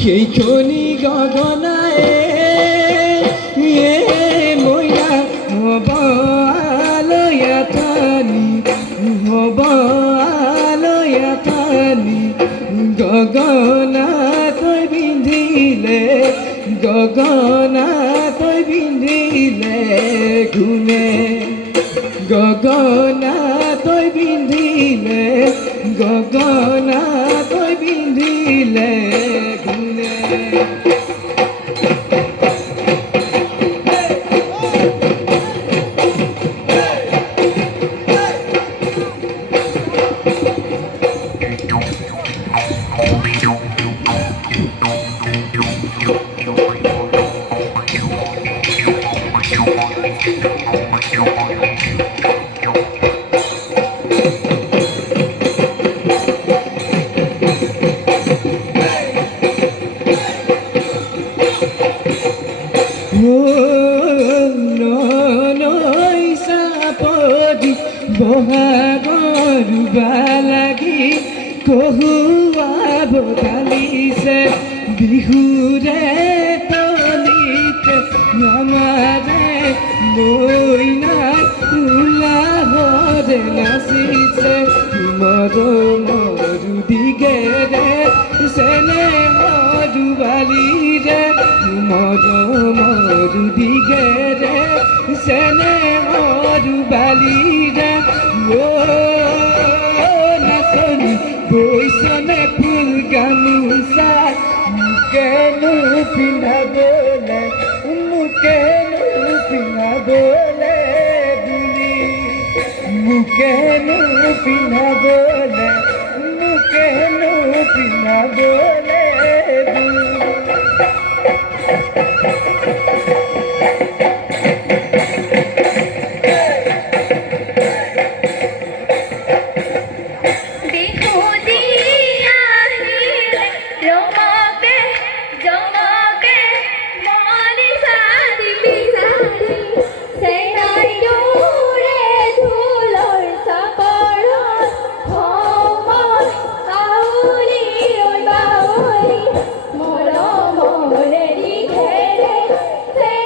সেইখনি গগনায়ে মইনা হব আলয়াথানি হব আলয়াথানি গগনা তই পিন্ধিলে গগনা তই পিন্ধিলে ঘুমে গগনা তই পিন্ধিলে গগনা তই পিন্ধিলে ঘুমে বহাগৰ বালাগি কহুৱা বতালিছে বিহুৰে তলিতে নামাৰে মইনাই উলাহৰে নাচিছে মৰমৰ দিগেৰে চেনেহৰ বালিৰে মৰমৰ দিগেৰে চেনেহৰ বালিৰে নাচনি বৈচনে ফুল গামোচা মোকেনো পিন্ধাবলে মোকেনো পিন্ধাবলে বুলি মোকেনো পিন্ধাবলে মোকেনো পিন্ধাবলে বুলি Hey!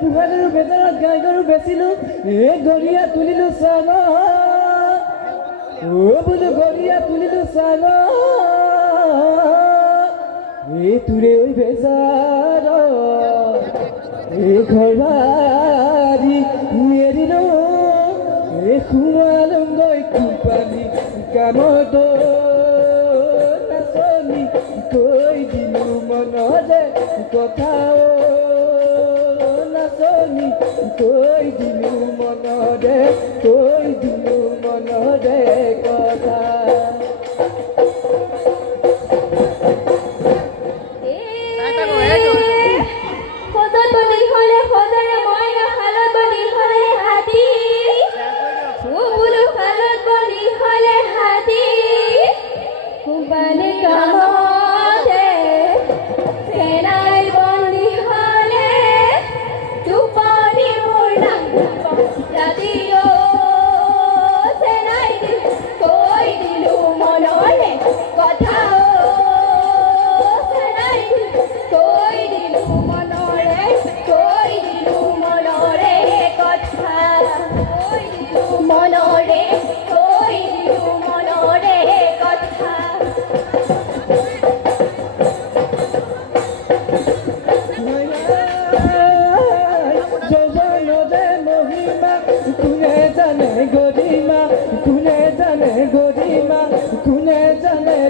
বুঢ়ালৰ বেজাৰত গাই গৰু বেচিলো গৰিয়া তুলিলো চান বোলো গৰিয়া তুলিলো চান তোৰে ঐ বেজাৰ ঘৰ বাৰী এৰিলো সোমালম গৈ কোম্পানী কামত নাচনি কৈ দিলো মনৰে কথা নাচনি কৈ দিলো মনৰে কথা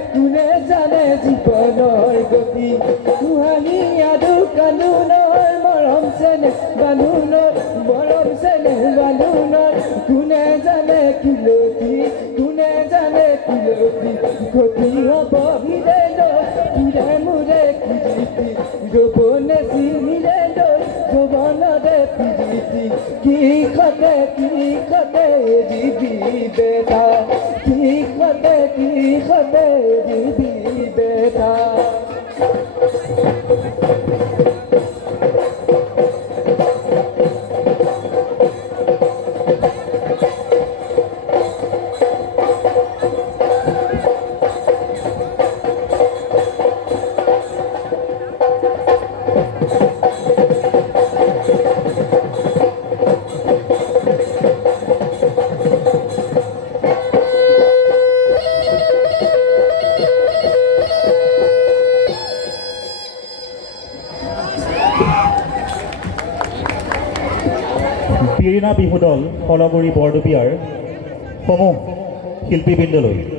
কোনে জানে জীৱনৰ গতি কুহানি আদু কান্দোনৰ মৰম চেনে বান্ধোনৰ কোনে জানে কিলতি গতি হ'ব ভিৰে লৈ মূৰে কীৰ্তি যৌৱনে চিনিৰে লৈ যৌৱনৰে প্ৰীতি কি খতে দিবি বেটা কি খতে দিবি বেটা বিৰিণা বিহু দল ফলগুৰি বৰদুবিয়াৰ সমূহ শিল্পীবৃন্দলৈ